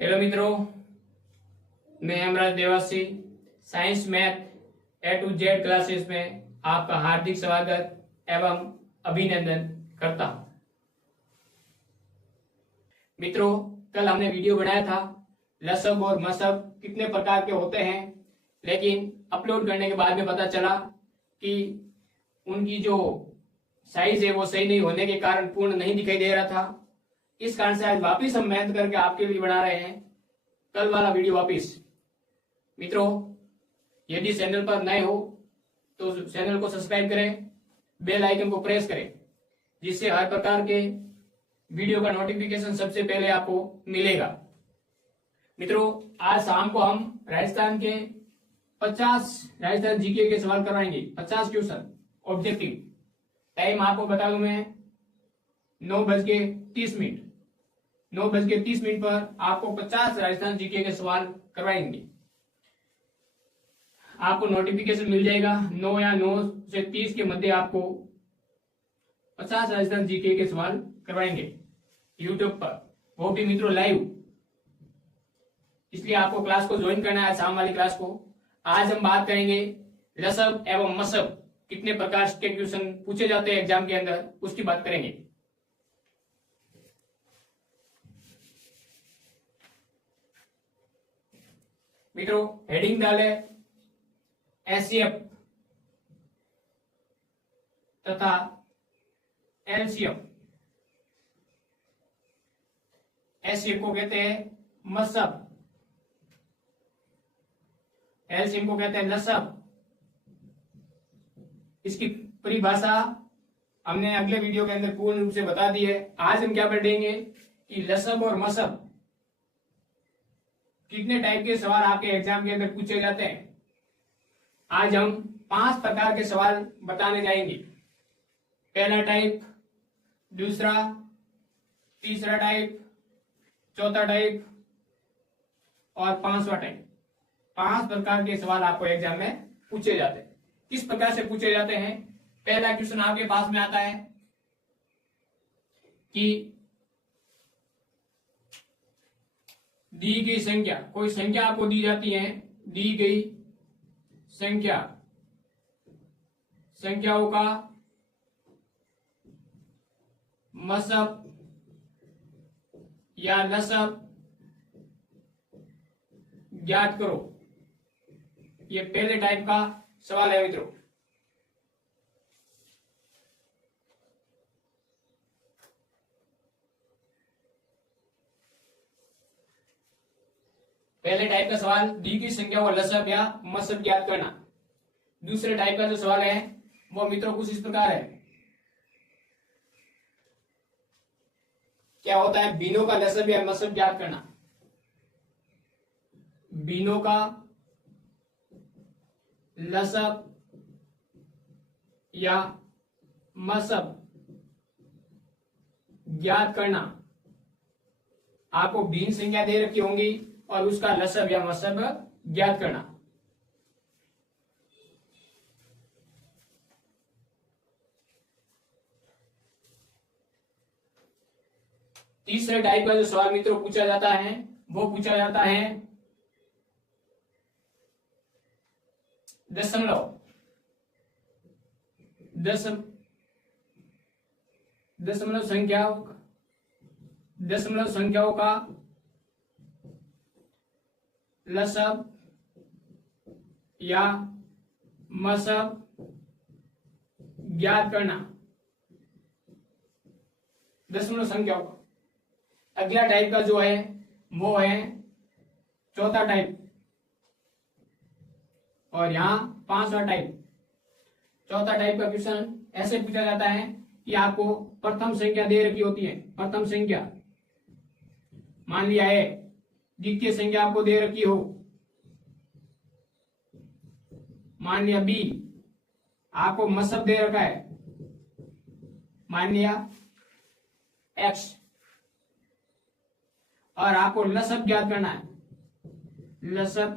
Hello मित्रों, मैं Hemraj Dewasi science math A to Z classes में आपका हार्दिक स्वागत एवं अभिनंदन करता हूं। मित्रों, कल हमने वीडियो बनाया था लसब और मसब कितने प्रकार के होते हैं, लेकिन अपलोड करने के बाद में पता चला कि उनकी जो साइज है वो सही नहीं होने के कारण पूर्ण नहीं दिखाई दे रहा था। इस कारण से आज वापिस हम मेहनत करके आपके लिए बना रहे हैं कल वाला वीडियो वापिस। मित्रों, यदि चैनल पर नए हो तो चैनल को सब्सक्राइब करें, बेल आइकन को प्रेस करें, जिससे हर प्रकार के वीडियो का नोटिफिकेशन सबसे पहले आपको मिलेगा। मित्रों, आज शाम को हम राजस्थान के 50 राजस्थान जीके के सवाल करवाएंगे, 50 क्वेश्चन ऑब्जेक्टिव। टाइम आपको बता दूं मैं 9:30। 9:30 पर आपको 50 राजस्थान जीके के सवाल करवाएंगे। आपको नोटिफिकेशन मिल जाएगा 9 या 9 से 30 के मध्य आपको 50 राजस्थान जीके के सवाल करवाएंगे यूट्यूब पर, वो भी मित्रों लाइव। इसलिए आपको क्लास को ज्वाइन करना है, शाम वाली क्लास को। आज हम बात करेंगे लसब एवं मसब कितने प्रकार के क्वेश्चन पूछे जाते हैं एग्जाम के अंदर, उसकी बात करेंगे। मित्रों, हेडिंग डाले एचसीएफ तथा एलसीएफ। एचसीएफ को कहते हैं मसब, एलसीएफ को कहते हैं लसब। इसकी परिभाषा हमने अगले वीडियो के अंदर पूर्ण रूप से बता दी है। आज हम क्या पढ़ेंगे कि लसब और मसब कितने टाइप के सवाल आपके एग्जाम के अंदर पूछे जाते हैं। आज हम 5 प्रकार के सवाल बताने जाएंगे। पहला टाइप, दूसरा, तीसरा टाइप, चौथा टाइप और 5वां टाइप। 5 प्रकार के सवाल आपको एग्जाम में पूछे जाते हैं। किस प्रकार से पूछे जाते हैं? पहला क्वेश्चन आपके पास में आता है कि दी गई संख्या, कोई संख्या आपको दी जाती है, दी गई संख्याओं का मसब या लसब ज्ञात करो। ये पहले टाइप का सवाल है मित्रों। पहले टाइप का सवाल दी गई संख्या को लसब या मसब ज्ञात करना। दूसरे टाइप का जो सवाल है वो मित्रों कुछ इस प्रकार है। क्या होता है? बिनों का लसब या मसब ज्ञात करना। बिनों का लसब या मसब ज्ञात करना। आपको भिन्न संख्या दे रखी होंगी और उसका लसब या मसब ज्ञात करना। तीसरे टाइप का जो सवाल मित्रों पूछा जाता है वो पूछा जाता है दशमलव संख्याओं का लसब या मसब ज्ञात करना। दशमलव संख्याओं का। अगला टाइप का जो है वो है चौथा टाइप और यहां 5वां टाइप। चौथा टाइप का क्वेश्चन ऐसे पूछा जाता है कि आपको प्रथम संख्या दे रखी होती है। प्रथम संख्या मान लिया है, द्वितीय संख्या आपको दे रखी हो, मान लिया बी। आपको मसब दे रखा है, मान लिया एक्स, और आपको लसब ज्ञात करना है, लसब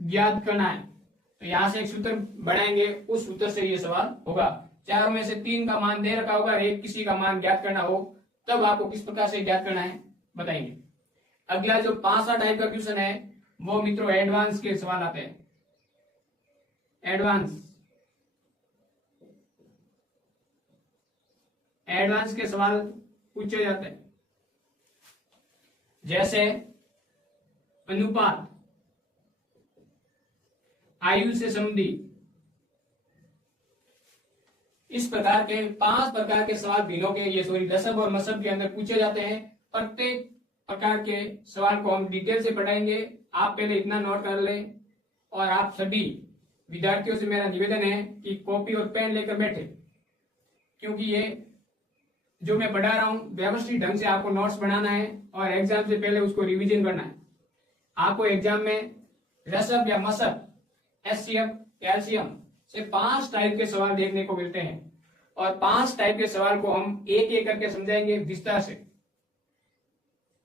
ज्ञात करना है। तो यहां से एक सूत्र बढ़ाएंगे, उस सूत्र से ये सवाल होगा। 4 में से 3 का मान दे रखा होगा, एक किसी का मान ज्ञात करना हो, तब आपको किस प्रकार से ज्ञात करना है बताएंगे। अगला जो 5वां टाइप का क्वेश्चन है वो मित्रों एडवांस के सवाल आते हैं। एडवांस के सवाल पूछे जाते हैं, जैसे अनुपात, आयु से संबंधित, इस प्रकार के 5 प्रकार के सवाल भिन्नों के लसब और मसब के अंदर पूछे जाते हैं। प्रत्येक प्रकार के सवाल को हम डिटेल से पढ़ाएंगे। आप पहले इतना नोट कर लें और आप सभी विद्यार्थियों से मेरा निवेदन है कि कॉपी और पेन लेकर बैठे, क्योंकि ये जो मैं पढ़ा रहा हूं व्यवस्थित ढंग से आपको नोट्स बनाना है और एग्जाम से पहले उसको रिवीजन करना है। आपको एग्जाम में रसब या मसब, एचसीएफ, कैल्शियम से 5 टाइप के सवाल देखने को मिलते हैं और 5 टाइप के सवाल को हम एक एक करके समझाएंगे विस्तार से।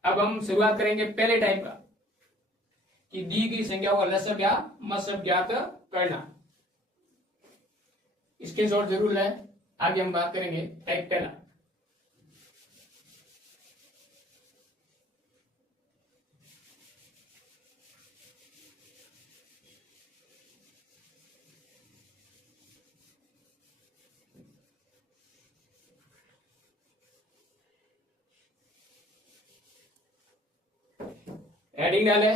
अब हम शुरुआत करेंगे पहले टाइप का कि दी गई संख्या को लसब या मसब ज्ञात करना। इसके शॉर्ट जरूर है, आगे हम बात करेंगे टाइप पहला। हेडिंग डाले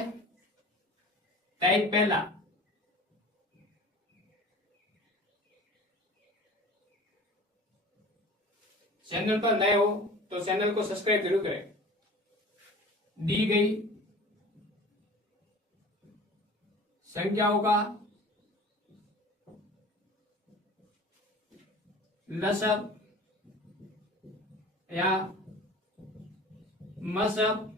टाइप पहला। चैनल पर नए हो तो चैनल को सब्सक्राइब जरूर करें। दी गई संख्याओं का लसब या मसब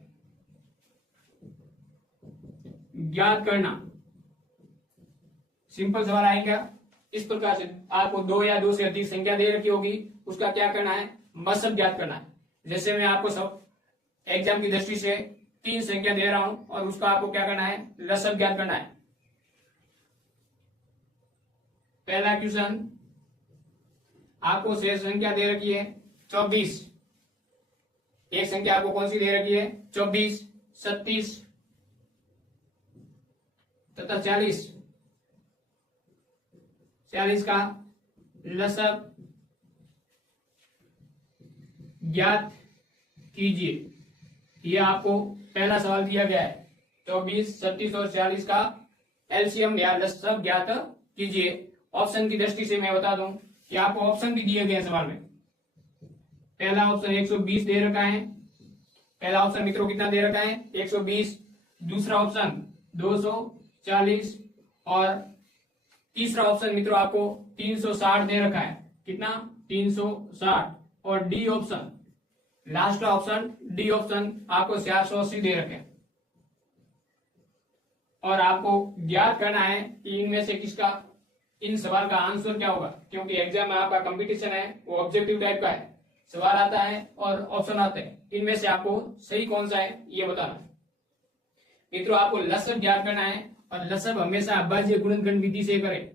ज्ञात करना। सिंपल सवाल आएगा इस प्रकार से, आपको 2 या 2 से अधिक संख्या दे रखी होगी, उसका क्या करना है, मसब ज्ञात करना है। जैसे मैं आपको सब एग्जाम की दृष्टि से 3 संख्या दे रहा हूं और उसका आपको क्या करना है, लसब ज्ञात करना है। पहला क्वेश्चन, आपको शेष संख्या दे रखी है 24। एक संख्या आपको कौन सी दे रखी है, 24, 37 तथा 40। 40 का लसब ज्ञात कीजिए। यह आपको पहला सवाल दिया गया है। 24, 37 और 40 का एलसीएम या लसब ज्ञात कीजिए। ऑप्शन की दृष्टि से मैं बता दूं कि आपको ऑप्शन भी दिए गए हैं सवाल में। पहला ऑप्शन 120 दे रखा है। पहला ऑप्शन मित्रों कितना दे रखा है, 120। दूसरा ऑप्शन 240 और तीसरा ऑप्शन मित्रों आपको 360 दे रखा है। कितना, 360। और D option, last option D option आपको 480 दे रखे हैं। और आपको ज्ञात करना है कि इनमें से किसका, इन सवाल का आंसर क्या होगा, क्योंकि एग्जाम में आपका कंपटीशन है वो ऑब्जेक्टिव टाइप का है। सवाल आता है और ऑप्शन आते हैं, इनमें से आपको सही कौन सा है ये बताना है। मित्रों आपको लसब ज्ञात करना है और लसब हमेशा अभाज्य गुणनखंड विधि से करें।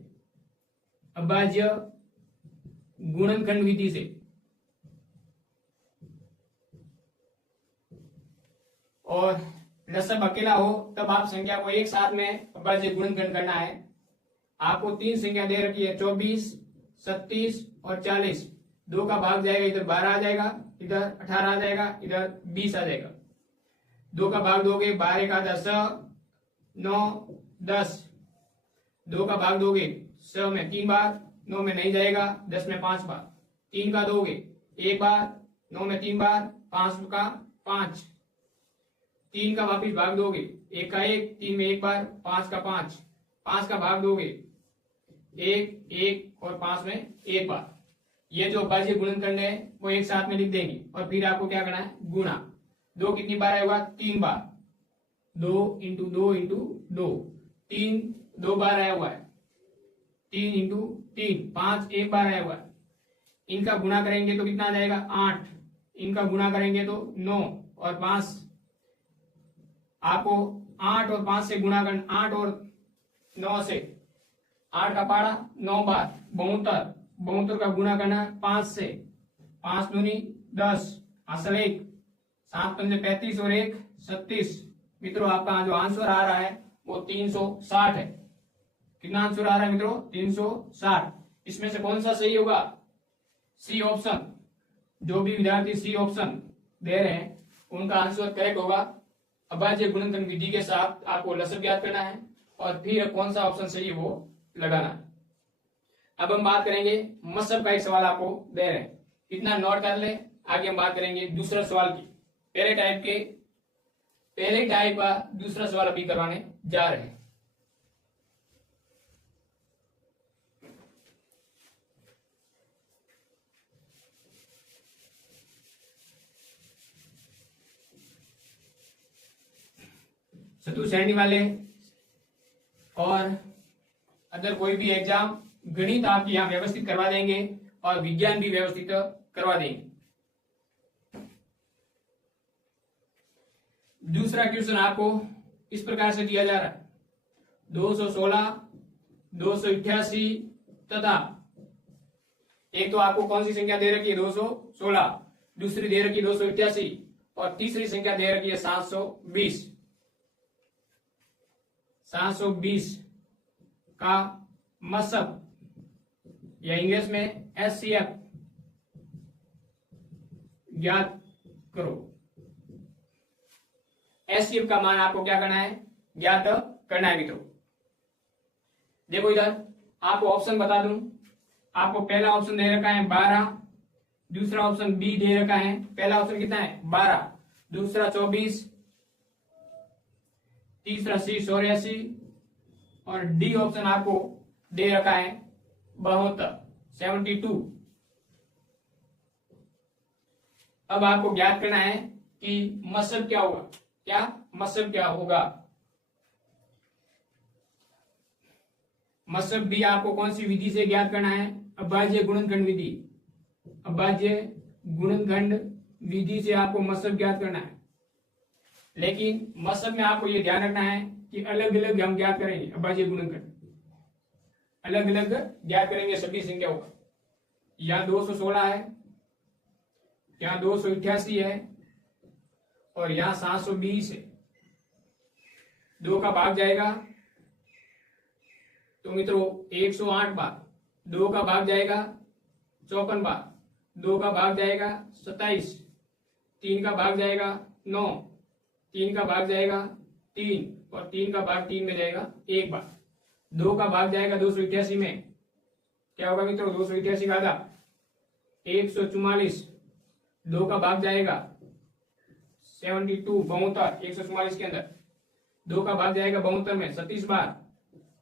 अभाज्य गुणनखंड विधि से। और लसब अकेला हो तब आप संख्या को एक साथ में अभाज्य गुणनखंड करना है। आपको 3 संख्या दे रखी है, 24, 37 और 40। 2 का भाग जाएगा, इधर 12 आ जाएगा, इधर 18 आ जाएगा, इधर 20 आ जाएगा। 2 का भाग दोगे, 12 का 10, 9, 10। 2 का भाग दोगे 100 में 3 बार, 9 में नहीं जाएगा, 10 में 5 बार। 3 का दोगे 1 बार, 9 में 3 बार, 5 का 5। 3 का वापिस भाग दोगे, 1 का 1, 3 में 1 बार, 5 का 5। 5 का भाग दोगे 1, 1 और 5 में 1 बार। ये जो अभाज्य गुणनखंड है वो एक साथ में लिख देंगे और फिर आपको क्या करना है, गुणा। 2 कितनी बार आया होगा, 3 बार। 2 इंटू 2 इंटू 2, 3 2 बार आया हुआ है। 3 इंटू 3, 5 1 बार आया हुआ है। इनका गुणा करेंगे तो कितना आ जाएगा, 8। इनका गुणा करेंगे तो 9 और 5। आपको 8 और 5 से गुणा करना, 8 और 9 से, 8 का पारा 9 बार, 72। 72 का गुणा करना 5 से, 5 दूनी 10, असल 1, 7 पंजे 35 और 1 36। मित्रों आपका जो आंसर आ रहा है वो 360 है। कितना आंसर आ रहा है मित्रों? 360। इसमें से कौन सा सही होगा? C option. जो भी विद्यार्थी सी ऑप्शन दे रहे हैं उनका आंसर करेक्ट होगा। अभाज्य गुणनखंड विधि के साथ आपको लसब ज्ञात करना है और फिर कौन सा ऑप्शन सही है वो लगाना है। अब हम बात करेंगे मसब का एक सवाल आपको दे रहे हैं, इतना नोट कर ले। आगे हम बात करेंगे दूसरा सवाल की। पहले टाइप का दूसरा सवाल अभी करवाने जा रहे हैं। चतुर्थ श्रेणी वाले और अगर कोई भी एग्जाम गणित आपकी यहाँ व्यवस्थित करवा देंगे और विज्ञान भी व्यवस्थित करवा देंगे। दूसरा क्वेश्चन आपको इस प्रकार से दिया जा रहा है। 216, 288 तथा एक तो आपको कौन सी संख्या दे रखी है? 216, दूसरी दे रखी है 288 और तीसरी संख्या दे रखी है 720। 720 का मसब या इंग्लिश में HCF ज्ञात करो। HCF का मान आपको क्या करना है? ज्ञात करना है मित्रों। देखो इधर आपको ऑप्शन बता दूं। आपको पहला ऑप्शन दे रखा है 12, दूसरा ऑप्शन बी दे रखा है। पहला ऑप्शन कितना है? 12, दूसरा 24, तीसरा सी 84 और डी ऑप्शन आपको दे रखा है 72, 72। अब आपको ज्ञात करना है कि मसब क्या होगा। क्या मसब क्या होगा? मसब भी आपको कौन सी विधि से ज्ञात करना है? अभाज्य गुणनखंड विधि। अभाज्य गुणनखंड विधि से आपको मसब ज्ञात करना है। लेकिन मसब में आपको यह ध्यान रखना है कि अलग अलग हम ज्ञात करेंगे। अभाज्य गुणनखंड अलग अलग ज्ञात करेंगे सभी संख्याओं का। यहाँ 216 है, यहाँ 288 है और यहाँ 720 है। 2 का भाग जाएगा तो मित्रों 108 बार। 2 का भाग जाएगा 54 बार। 2 का भाग जाएगा 27। 3 का भाग जाएगा 9। 3 का भाग जाएगा 3 और 3 का भाग 3 में जाएगा 1 बार। 2 का भाग जाएगा 288 में। क्या होगा मित्रों? 288 का आधा 144। 2 का भाग जाएगा 72, 72, 144 के अंदर। 2 का भाग जाएगा 72 में 37 बार।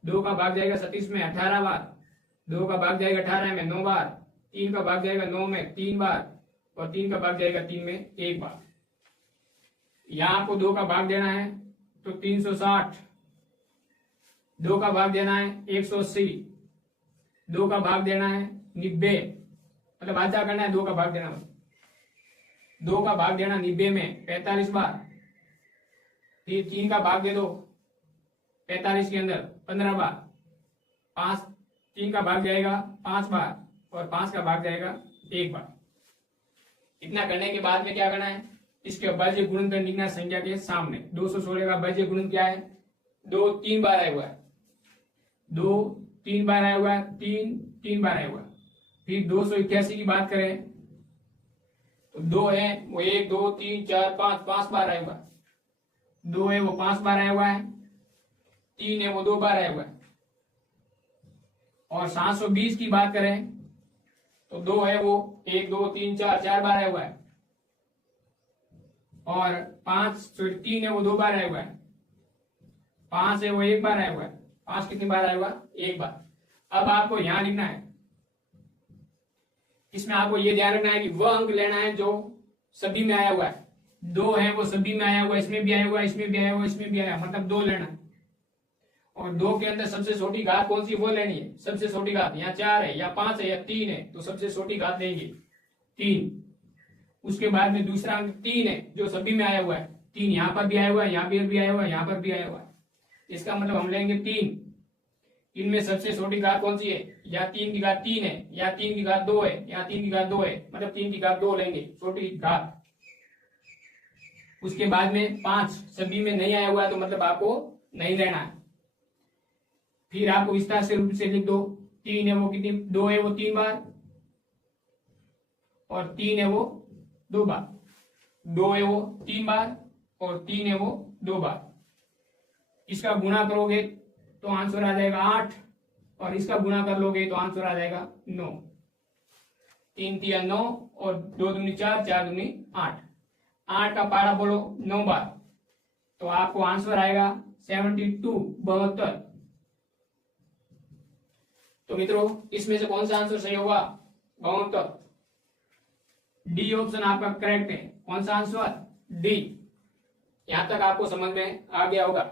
2 का भाग जाएगा 37 में 18 बार। 2 का भाग जाएगा 18 में 9 बार। 3 का भाग जाएगा 9 में 3 बार और 3 का भाग जाएगा 3 में 1 बार। यहां आपको 2 का भाग देना है तो 360। 2 का भाग देना है 180। 2 का भाग देना है 90, मतलब आधा करना है। 2 का भाग देना 2 का भाग देना 90 में 45 बार। फिर 3 का भाग दे दो 45 के अंदर 15 बार। 3 का भाग जाएगा 5 बार और 5 का भाग जाएगा 1 बार। इतना करने के बाद में क्या करना है? इसके अभाज्य गुणनखंड लिखना है संख्या के सामने। 216 का अभाज्य गुणन क्या है? 2 3 बार आया हुआ है। 2 3 बार आया हुआ है। 3 3 बार आया हुआ है। फिर 288 की बात करें तो 2 है वो 1 2 3 4 5 5 बार आया हुआ है। 2 है वो 5 बार आया हुआ है। 3 है वो 2 बार आया हुआ है। और 720 की बात करें तो 2 है वो 1 2 3 4 4 बार आया हुआ है। और 3 है वो 2 बार आया हुआ है। 5 है वो 1 बार आया हुआ है। 5 कितनी बार आया हुआ? 1 बार। अब आपको यहां लिखना है। इसमें आपको यह ध्यान रखना है कि वह अंक लेना है जो सभी में आया हुआ है। 2 है वो सभी में आया हुआ है, इसमें भी आया हुआ है, इसमें भी आया हुआ है, इसमें भी आया, मतलब 2 लेना है। और 2 के अंदर सबसे छोटी घात कौन सी वो लेनी है। सबसे छोटी घात यहाँ 4 है या 5 है या 3 है तो सबसे छोटी घात लेंगे 3। उसके बाद में दूसरा अंक 3 है जो सभी में आया हुआ है। 3 यहाँ पर भी आया हुआ है, यहाँ पर भी आया हुआ है, यहाँ पर भी आया हुआ है। इसका मतलब हम लेंगे 3। इनमें सबसे छोटी घात कौन सी है? या 3 की घात 3 है या 3 की घात 2 है या 3 की घात 2 है, मतलब 3 की घात 2 लेंगे छोटी घात। उसके बाद में 5 सभी में नहीं आया हुआ है तो मतलब आपको नहीं लेना है। फिर आपको विस्तार से रूप से लिख दो, 3 है वो कितनी, 2 है वो 3 बार और 3 है वो 2 बार, 2 है वो 3 बार और 3 है वो 2 बार। इसका गुणा करोगे तो आंसर आ जाएगा 8 और इसका गुणा कर लोगे तो आंसर आ जाएगा 9। 3 तिया 9 और 2 दूनी 4, 4 दूनी 8। 8 का पारा बोलो 9 बार तो आपको आंसर आएगा 72, 72। तो मित्रों इसमें से कौन सा आंसर सही होगा? 72। डी ऑप्शन आपका करेक्ट है। कौन सा आंसर? डी। यहां तक आपको समझ में आ गया होगा।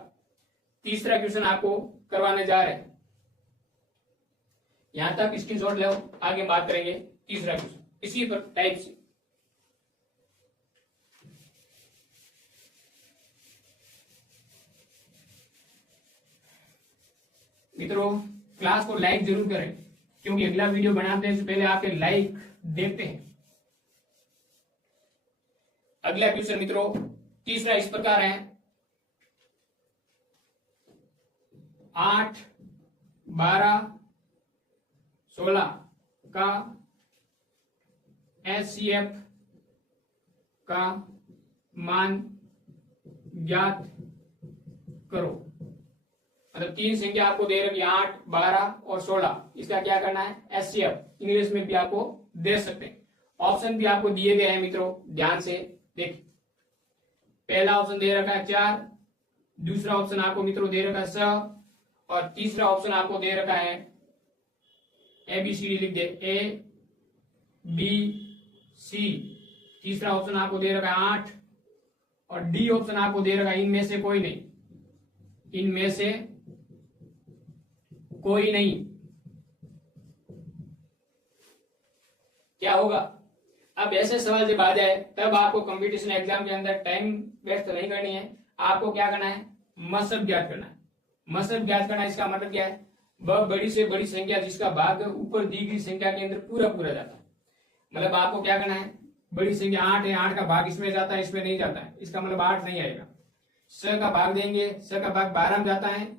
तीसरा क्वेश्चन आपको करवाने जा रहे हैं, यहां तक स्क्रीनशॉट लो, आगे बात करेंगे तीसरा क्वेश्चन इसी पर टाइप से। मित्रों क्लास को लाइक जरूर करें क्योंकि अगला वीडियो बनाने से पहले आपके लाइक देखते हैं। अगला क्वेश्चन मित्रों तीसरा इस प्रकार है, 8, 12, 16 का HCF का मान ज्ञात करो। मतलब 3 संख्या आपको दे रखी 8, 12 और 16, इसका क्या करना है? HCF। इंग्लिश में भी आपको दे सकते हैं। ऑप्शन भी आपको दिए गए हैं मित्रों, ध्यान से देखिए। पहला ऑप्शन दे रखा है 4, दूसरा ऑप्शन आपको मित्रों दे रखा है 6 और तीसरा ऑप्शन आपको दे रखा है ABCD लिख दे, ABC। तीसरा ऑप्शन आपको दे रखा है 8 और डी ऑप्शन आपको दे रखा है इनमें से कोई नहीं, इनमें से कोई नहीं। क्या होगा? अब ऐसे सवाल जब आ जाए तब आपको कंपटीशन एग्जाम के अंदर टाइम वेस्ट नहीं करनी है। आपको क्या करना है? मसब ज्ञात करना है। मसब ज्ञात करना इसका मतलब क्या है? वह बड़ी से बड़ी संख्या जिसका भाग ऊपर दी गई संख्या के अंदर पूरा पूरा जाता है। मतलब आपको क्या करना है? बड़ी संख्या 8 है, 8 का भाग इसमें जाता है, इसमें नहीं जाता है, इसका मतलब 8 नहीं आएगा। 6 का भाग देंगे, 6 का भाग 12 में जाता है,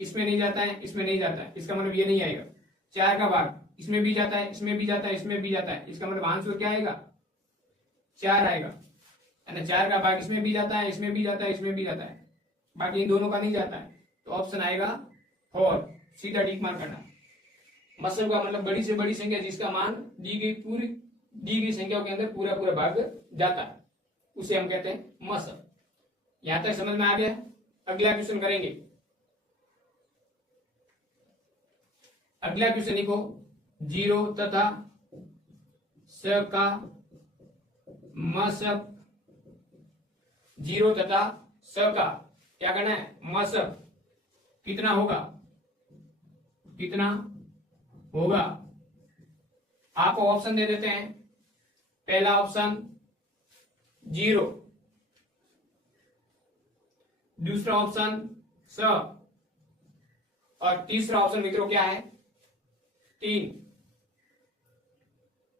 इसमें नहीं जाता है, इसमें नहीं जाता है, इसका मतलब ये नहीं आएगा। 4 का भाग इसमें भी जाता है, इसमें भी जाता है, इसमें भी जाता है, इसका मतलब आंसर क्या आएगा? 4 आएगा। 4 का भाग इसमें भी जाता है, इसमें भी जाता है, इसमें भी जाता है, बाकी इन दोनों का नहीं जाता है, तो ऑप्शन आएगा 4। सीधा टिक मार करना। मसल का मतलब बड़ी से बड़ी संख्या जिसका मान दी गई संख्याओं के अंदर पूरा पूरा भाग जाता है, उसे हम कहते हैं मसल। यहां तक समझ में आ गया? अगला क्वेश्चन करेंगे। अगला क्वेश्चन लिखो, 0 तथा स का मसब। 0 तथा स का क्या करना है? मसब कितना होगा? कितना होगा? आपको ऑप्शन दे देते हैं। पहला ऑप्शन 0, दूसरा ऑप्शन स और तीसरा ऑप्शन मित्रों क्या है? 3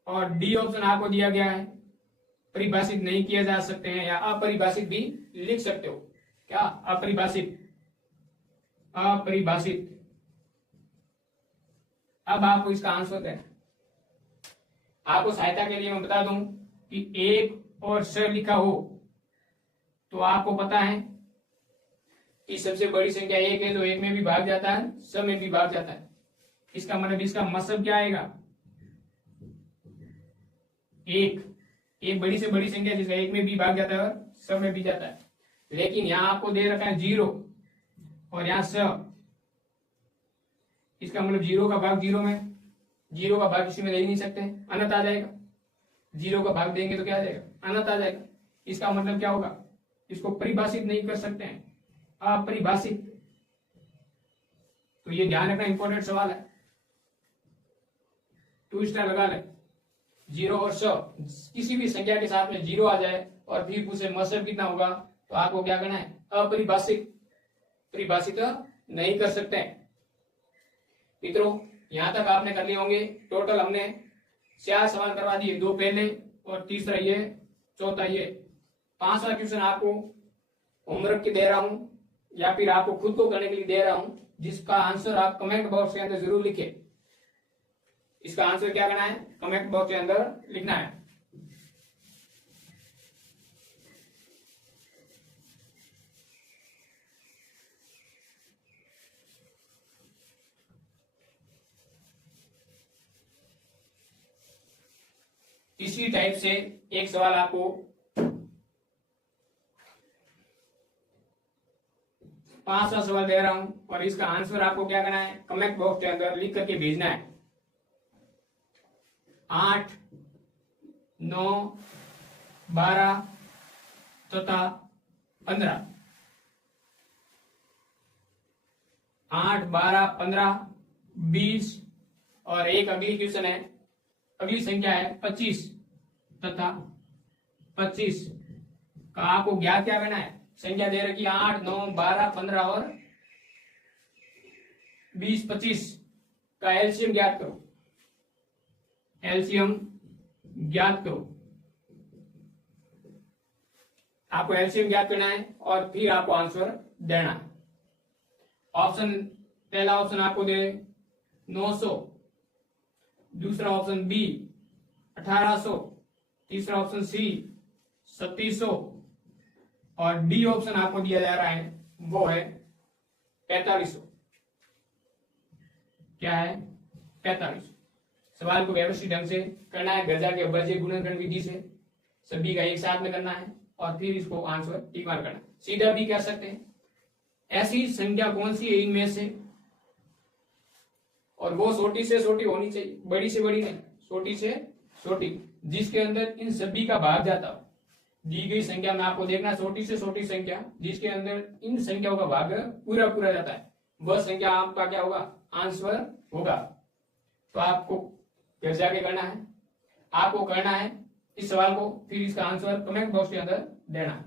और डी ऑप्शन आपको दिया गया है। परिभाषित नहीं किया जा सकते हैं या अपरिभाषित भी लिख सकते हो। क्या? अपरिभाषित। अपरिभाषित। अब आपको इसका आंसर देना। आपको सहायता के लिए मैं बता दूं कि 1 और स लिखा हो तो आपको पता है कि सबसे बड़ी संख्या 1 है तो 1 में भी भाग जाता है, स में भी भाग जाता है। इसका मतलब इसका मसब क्या आएगा? 1 बड़ी से बड़ी संख्या जिसका 1 में भी भाग जाता है और स में भी जाता है। लेकिन यहां आपको दे रखा है 0 और यहां स, इसका मतलब 0 का भाग 0 में, 0 का भाग किसी में ले नहीं सकते, अनंत आ जाएगा। 0 का भाग देंगे तो क्या आ जाएगा? अनंत आ जाएगा। इसका मतलब क्या होगा? इसको परिभाषित नहीं कर सकते हैं, अपरिभाषित। तो ये ध्यान रखना, इंपॉर्टेंट सवाल है, 2 स्टार लगा ले। 0 और 100 किसी भी संख्या के साथ में 0 आ जाए और फिर पूछे मसब कितना होगा तो आपको क्या करना है? अपरिभाषित। परिभाषित नहीं कर सकते हैं। मित्रों यहां तक आपने कर लिए होंगे। टोटल हमने 4 सवाल करवा दिए, 2 पहले और तीसरा ये, चौथा ये। 5वां क्वेश्चन आपको होमवर्क के दे रहा हूं या फिर आपको खुद को करने के लिए दे रहा हूं, जिसका आंसर आप कमेंट बॉक्स के अंदर जरूर लिखें। इसका आंसर क्या करना है, कमेंट बॉक्स के अंदर लिखना है। इसी टाइप से एक सवाल आपको 5वां सवाल दे रहा हूं और इसका आंसर आपको क्या करना है, कमेंट बॉक्स के अंदर लिख करके भेजना है। 8, 9, 12 तथा 15। 8, 12, 15, 20 और एक अगली क्वेश्चन है, अगली संख्या है 25 तथा 25 का आपको ज्ञात क्या करना है। संख्या दे रखी है 8, 9, 12, 15 और 20, 25 का एलसीएम ज्ञात करो। एलसीएम ज्ञात करो। आपको एलसीएम ज्ञात करना है और फिर आपको आंसर देना है। ऑप्शन, पहला ऑप्शन आपको दे 900, दूसरा ऑप्शन बी 1800, तीसरा ऑप्शन सी 3700 और डी ऑप्शन आपको दिया जा रहा है वो है 4500। क्या है, 4500। सवाल को व्यवस्थित ढंग से करना है, गजा के बजे गुणनखंड विधि से सभी का एक साथ में करना है और फिर इसको आंसर टिक मार करना है। सीधा भी कह सकते हैं ऐसी संख्या कौन सी है इनमें से, और वो छोटी से छोटी होनी चाहिए, बड़ी से बड़ी नहीं, छोटी से छोटी, जिसके अंदर इन सभी का भाग जाता हो। दी गई संख्या में आपको देखना छोटी से छोटी संख्या जिसके अंदर इन संख्याओं का भाग पूरा पूरा जाता है, वह संख्या आपका क्या होगा, आंसर होगा। तो आपको फिर जाके करना है, आपको करना है इस सवाल को, फिर इसका आंसर कमेंट बॉक्स के अंदर देना है।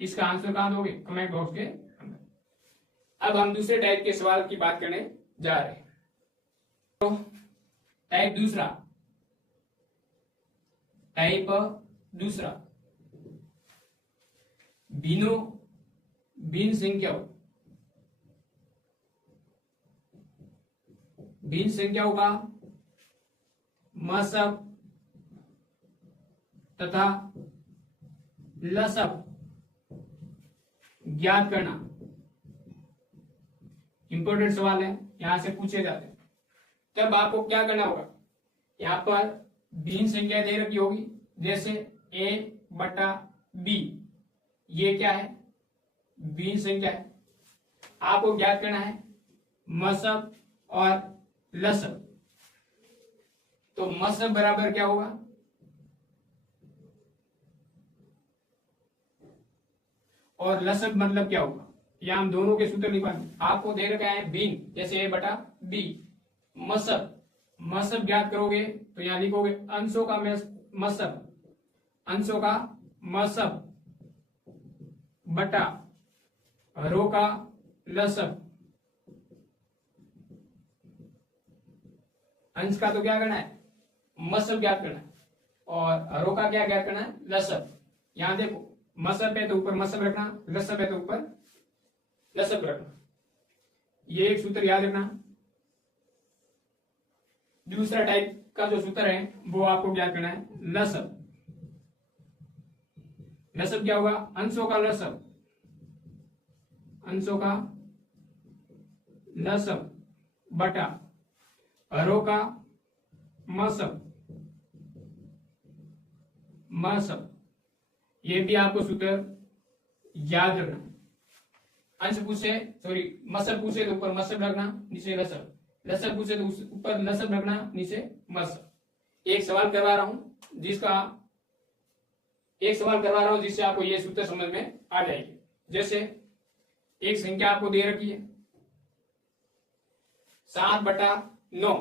इसका आंसर कहां दोगे, कमेंट बॉक्स के अंदर। अब हम दूसरे टाइप के सवाल की बात करने जा रहे हैं। तो टाइप दूसरा, टाइप दूसरा, भिन्नों भिन्न संख्याओं, भिन्न संख्याओं का मसब तथा लसब ज्ञात करना। इंपॉर्टेंट सवाल है, यहां से पूछे जाते हैं। तब आपको क्या करना होगा, यहां पर भिन्न संख्या दे रखी होगी, जैसे a बटा b, ये क्या है, भिन्न संख्या है। आपको ज्ञात करना है मसब और लसब। तो मसब बराबर क्या होगा, और लसब मतलब क्या होगा, या हम दोनों के सूत्र लिखवाएंगे। आपको दे रखा है भिन्न, जैसे a बटा b। मसब, मसब ज्ञात करोगे तो यहां लिखोगे अंशों का मसब, अंशों का मसब बटा हरों का लसब। अंश का तो क्या करना है, मसब ज्ञात करना है, और हरों का क्या ज्ञात करना है, लसब। यहां देखो मसब है तो ऊपर मसब रखना, लसब है तो ऊपर लसब रखना। ये एक सूत्र याद रखना। दूसरा टाइप का जो सूत्र है वो आपको ज्ञात करना है लसब। लसब क्या होगा, अंशों का लसब, अंशों का लसब बटा हरों का मसब, मसब। ये भी आपको सूत्र याद रखना। अंश पूछे, सॉरी मसब पूछे तो ऊपर मसब रखना, नीचे लसब। लसब पूछे तो ऊपर लसब रखना, नीचे मसब। एक सवाल करवा रहा हूं जिससे आपको ये सूत्र समझ में आ जाएगी। जैसे एक संख्या आपको दे रखी है 7 बटा 9,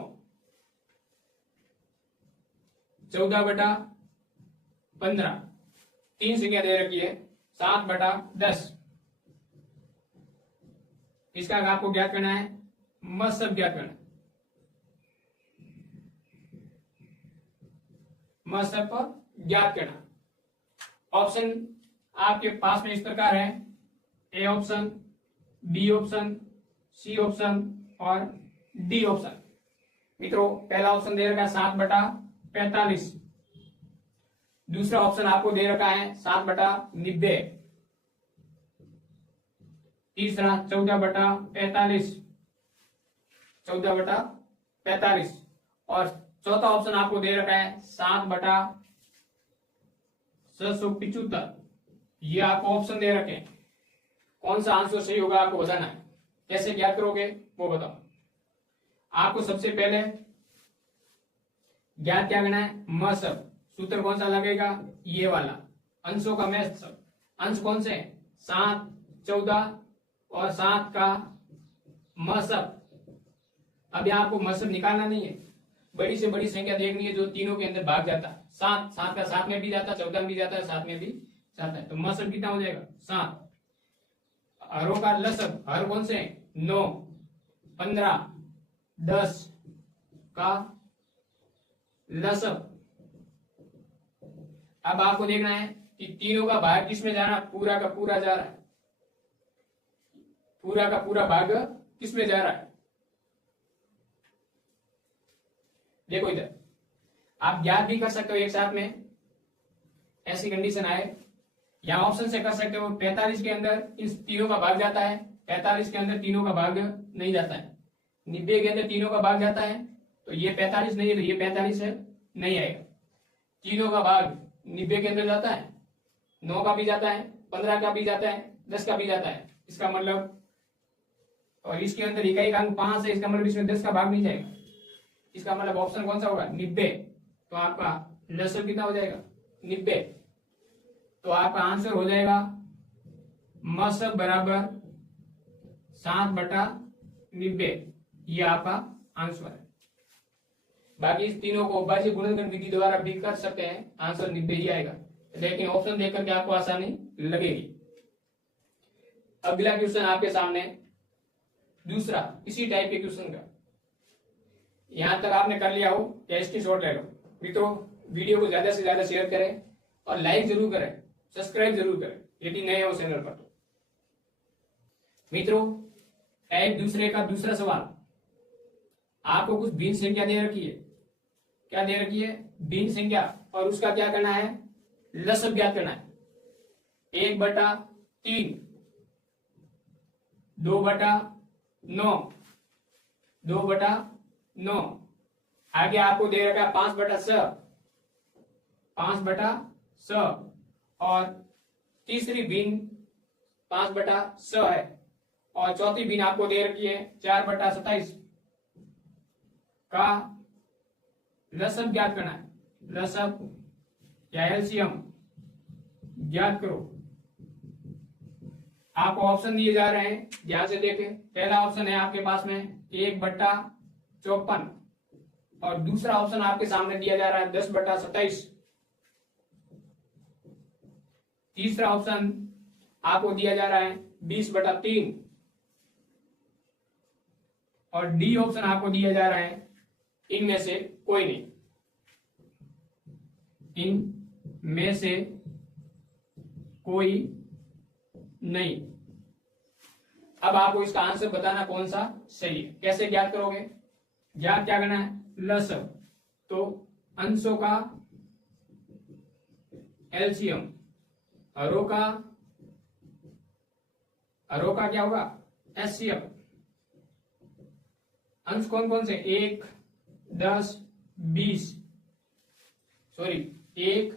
14 बटा 15, तीन संख्या दे रखी है 7 बटा 10। इसका आपको ज्ञात करना है मसब ज्ञात करना है। मसब पर ज्ञात करना। ऑप्शन आपके पास में इस प्रकार है, A option, B option, C option और डी ऑप्शन। मित्रों पहला ऑप्शन दे रखा है 7/45, दूसरा ऑप्शन आपको दे रखा है 7/90, तीसरा 14/45, 14/45 और चौथा ऑप्शन आपको दे रखा है 7/675। ये आपको ऑप्शन दे रखे हैं, कौन सा आंसर सही होगा आपको बताना है। कैसे ज्ञात करोगे वो बताओ। आपको सबसे पहले ज्ञात क्या करना है, म सब। सूत्र कौन सा लगेगा, ये वाला, अंशों का मैथ सब। अंश कौन से, 7, 14 और 7 का म सब। अब यहाँ आपको म सब निकालना नहीं है, बड़ी से बड़ी संख्या देखनी है जो तीनों के अंदर भाग जाता है। 7, 7 का 7 में भी जाता है, 14 में भी जाता है, 7 में भी जाता है। तो म सब कितना हो जाएगा, 7। हरों का लसब, हर कौन से, 9, 15, 10 का लसब। अब आपको देखना है कि तीनों का भाग किसमें जा रहा है, पूरा का पूरा जा रहा है, पूरा का पूरा भाग किसमें जा रहा है। देखो इधर आप ज्ञात भी कर सकते हो एक साथ में, ऐसी कंडीशन आए। यहां ऑप्शन से कर सकते हो, 45 के अंदर इन तीनों का भाग जाता है, 45 के अंदर तीनों का भाग नहीं जाता है, 90 के अंदर तीनों का भाग जाता है, तो ये 45 नहीं है, तो ये 45 है, नहीं आएगा। तीनों का भाग 90 के अंदर जाता है, 9 का भी जाता है, 15 का भी जाता है, 10 का भी जाता है, इसका मतलब, और इसके अंदर इकाई का अंक 5 है, इसका मतलब इसमें 10 का भाग नहीं जाएगा, इसका मतलब ऑप्शन कौन सा होगा, 90। तो आपका लसब कितना हो जाएगा, 90। तो आपका आंसर हो जाएगा मसब बराबर 7/90। ये आपका आंसर है। बाकी इस तीनों को अविभाज्य गुणनखंड विधि द्वारा भी कर सकते हैं, आंसर 90 ही आएगा, लेकिन ऑप्शन देख करके आपको आसानी लगेगी। अगला क्वेश्चन आपके सामने, दूसरा इसी टाइप के क्वेश्चन का। यहां तक आपने कर लिया हो या स्क्रीनशॉट ले लो। मित्रों वीडियो को ज्यादा से ज्यादा शेयर करें और लाइक जरूर करें, सब्सक्राइब जरूर करें यदि नए हो चैनल पर। मित्रों टाइप दूसरे का दूसरा सवाल, आपको कुछ भिन्न संख्या दे रखी है। क्या दे रखी है, भिन्न संख्या, और उसका क्या करना है, लसब ज्ञात करना है। 1/3, 2/9, 2/9। आगे आपको दे रखा है 5/6, 5/6 और तीसरी भिन्न 5/6 है, और चौथी भिन्न आपको दे रखी है 4/27 का लसब ज्ञात करना है। लसब या एलसीएम ज्ञात करो। आपको ऑप्शन दिए जा रहे हैं, ध्यान से देखें। पहला ऑप्शन है आपके पास में 1/54 और दूसरा ऑप्शन आपके सामने दिया जा रहा है 10/27। तीसरा ऑप्शन आपको दिया जा रहा है 20/3 और डी ऑप्शन आपको दिया जा रहा है इनमें से कोई नहीं, इनमें से कोई नहीं। अब आपको इसका आंसर बताना कौन सा सही है। कैसे ज्ञात करोगे, ज्ञात क्या करना है, लसब। तो अंशों का एलसीएम, हरों का क्या होगा, एचसीएफ। अंश कौन कौन से, 1, 10, 20, सॉरी 1,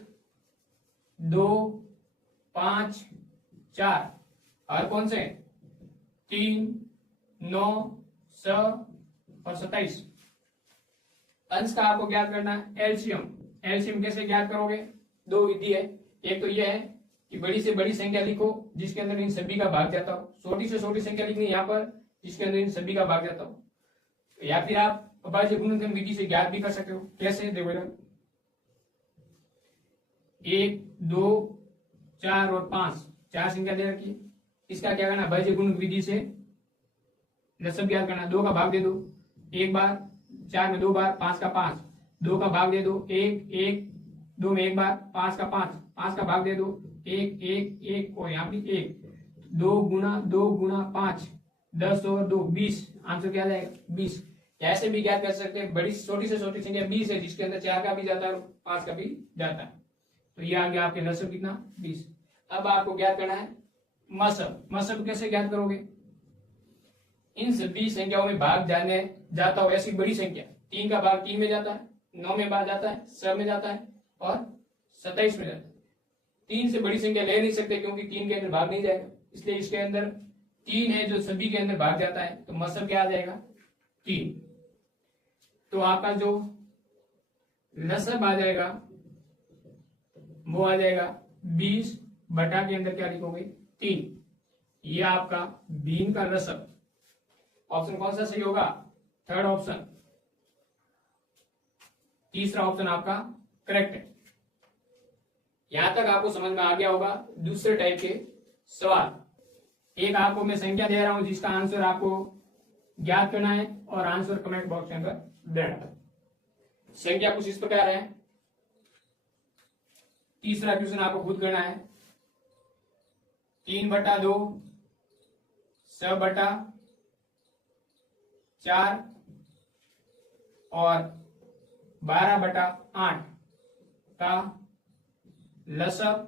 2, 5, 4, और कौन से 3, 9, 6 और 27। अंश का आपको ज्ञात करना है एलसीएम। एलसीएम कैसे ज्ञात करोगे, दो विधि है। एक तो यह है कि बड़ी से बड़ी संख्या लिखो जिसके अंदर इन सभी का भाग जाता हो, छोटी से छोटी संख्या लिखनी यहाँ पर जिसके अंदर इन सभी का भाग जाता हो, या फिर आप अविभाज्य गुणनखंड विधि से ज्ञात भी कर सकते हो। कैसे, देखो 1, 2, 4 और 5, 4 संख्या दे रखी है। इसका क्या करना, अविभाज्य गुणनखंड विधि से लसब ज्ञात करना। 2 का भाग दे दो, 1 बार, 4 में 2 बार, 5 का 5, 2 का भाग दे दो, 1, 1, 2 में एक बार, 5 का 5, 5 का भाग दे दो, 1 1 1 और यहाँ भी 1, 2 गुना 5, 10 और 2 20, आंसर क्या आ जाएगा 20। ऐसे भी ज्ञात कर सकते हैं, बड़ी छोटी से छोटी संख्या 20 है जिसके अंदर 4 का भी जाता है और 5 का भी जाता है, तो ये आ गया आपके लसब कितना 20। अब आपको ज्ञात करना है मसब। मसब कैसे ज्ञात करोगे? इन सभी संख्याओं में भाग जाने जाता हो ऐसी बड़ी संख्या, 3 का भाग 3 में जाता है, 9 में भाग जाता है, 6 में जाता है और 27 में जाता है। 3 से बड़ी संख्या ले नहीं सकते क्योंकि 3 के अंदर भाग नहीं जाएगा, इसलिए इसके अंदर 3 है जो सभी के अंदर भाग जाता है, तो मसब क्या आ जाएगा 3। तो आपका जो लसब आ जाएगा वो आ जाएगा 20 बटा के अंदर क्या लिखोगे 3। ये आपका बीन का लसब। ऑप्शन कौन सा सही होगा? थर्ड ऑप्शन, तीसरा ऑप्शन आपका करेक्ट है। यहां तक आपको समझ में आ गया होगा दूसरे टाइप के सवाल। एक आपको मैं संख्या दे रहा हूं जिसका आंसर आपको ज्ञात करना है और आंसर कमेंट बॉक्स के अंदर देना है। संख्या कुछ इस प्रकार है। तीसरा क्वेश्चन आपको खुद करना है। 3/2 6/4 और 12/8 का लसब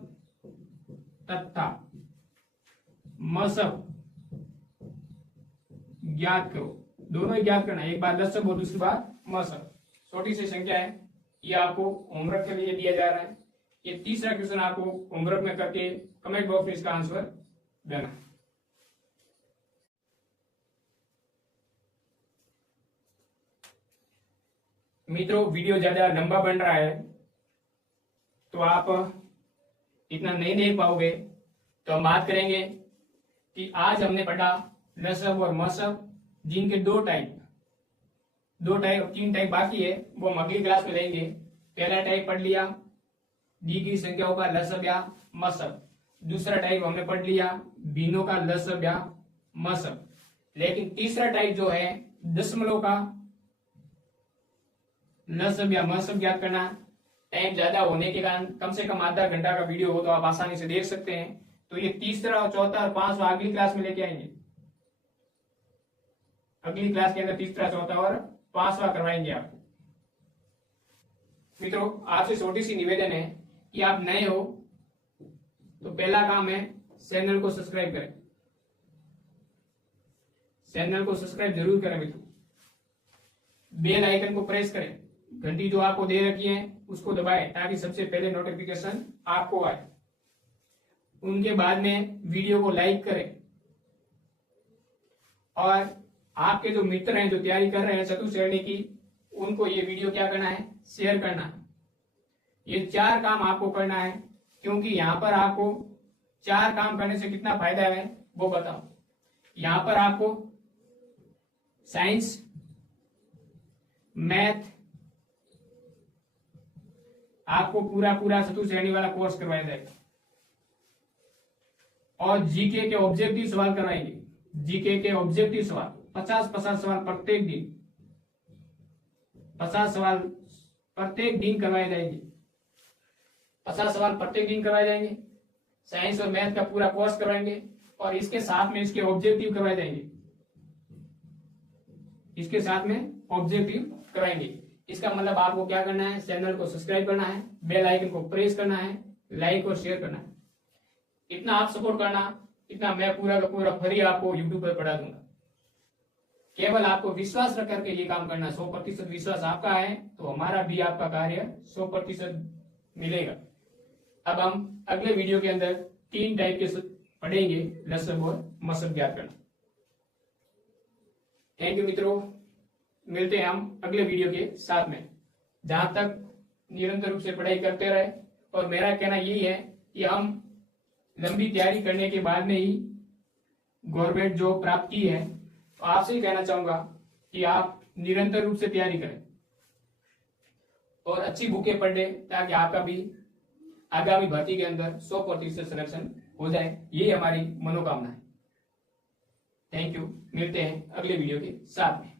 तथा मसब ज्ञात करो। दोनों ही ज्ञात करना है, एक बार लसब और दूसरी बार मसब। छोटी सी संख्या है, ये आपको होमवर्क के लिए दिया जा रहा है। ये तीसरा क्वेश्चन आपको होमवर्क में करके कमेंट बॉक्स में इसका आंसर देना है। मित्रों, वीडियो ज्यादा लंबा बन रहा है तो आप इतना नहीं देख पाओगे, तो हम बात करेंगे कि आज हमने पढ़ा लसब और मसब, जिनके 2 टाइप 3 टाइप बाकी है, वो हम अगली क्लास में लेंगे। पहला टाइप पढ़ लिया दी गई संख्याओं का लसब या मसब। दूसरा टाइप हमने पढ़ लिया बीनों का लसब या मसब। लेकिन तीसरा टाइप जो है दशमलव का लसब या मसब ज्ञात करना। टाइम ज्यादा होने के कारण कम से कम आधा घंटा का वीडियो हो तो आप आसानी से देख सकते हैं। तो ये तीसरा और चौथा और 5वां अगली क्लास में लेके आएंगे। अगली क्लास के अंदर तीसरा, चौथा और 5वां करवाएंगे आपको। मित्रों, आपसे छोटी सी निवेदन है कि आप नए हो तो पहला काम है चैनल को सब्सक्राइब करें। चैनल को सब्सक्राइब जरूर करें मित्रों। बेल आइकन को प्रेस करें, घंटी जो आपको दे रखी है उसको दबाएं ताकि सबसे पहले नोटिफिकेशन आपको आए। उनके बाद में वीडियो को लाइक करें और आपके जो मित्र हैं जो तैयारी कर रहे हैं चतुर्थ श्रेणी की, उनको ये वीडियो क्या करना है, शेयर करना है। ये 4 काम आपको करना है, क्योंकि यहां पर आपको 4 काम करने से कितना फायदा है वो बताओ। यहां पर आपको साइंस, मैथ, आपको पूरा चतुर्थ श्रेणी वाला कोर्स करवाया जाएगा और जीके के ऑब्जेक्टिव सवाल करवाएंगे। जीके के ऑब्जेक्टिव सवाल 50 सवाल प्रत्येक दिन, 50 सवाल प्रत्येक दिन करवाए जाएंगे। 50 सवाल प्रत्येक दिन करवाए जाएंगे। साइंस और मैथ का पूरा कोर्स करवाएंगे और इसके साथ में इसके ऑब्जेक्टिव करवाए जाएंगे। इसके साथ में ऑब्जेक्टिव कराएंगे। इसका मतलब आपको क्या करना है, चैनल को सब्सक्राइब करना है, बेल आइकन को प्रेस करना है, लाइक और शेयर करना है। इतना आप सपोर्ट करना, इतना मैं पूरा का पूरा फ्री आपको यूट्यूब पर पढ़ा दूंगा। केवल आपको विश्वास रख करके ये काम करना। 100% विश्वास आपका है तो हमारा भी आपका कार्य 100% मिलेगा। अब हम अगले वीडियो के अंदर 3 टाइप के पढ़ेंगे, लसब और मसब ज्ञात करना। थैंक यू मित्रों, मिलते हैं हम अगले वीडियो के साथ में। जहां तक निरंतर रूप से पढ़ाई करते रहे, और मेरा कहना यही है कि हम लंबी तैयारी करने के बाद में ही गवर्नमेंट जॉब प्राप्त की है, तो आपसे ही कहना चाहूंगा कि आप निरंतर रूप से तैयारी करें और अच्छी बुकें पढ़ें ताकि आपका भी आगामी भर्ती के अंदर 100% सिलेक्शन हो जाए। ये हमारी मनोकामना है। थैंक यू, मिलते हैं अगले वीडियो के साथ में।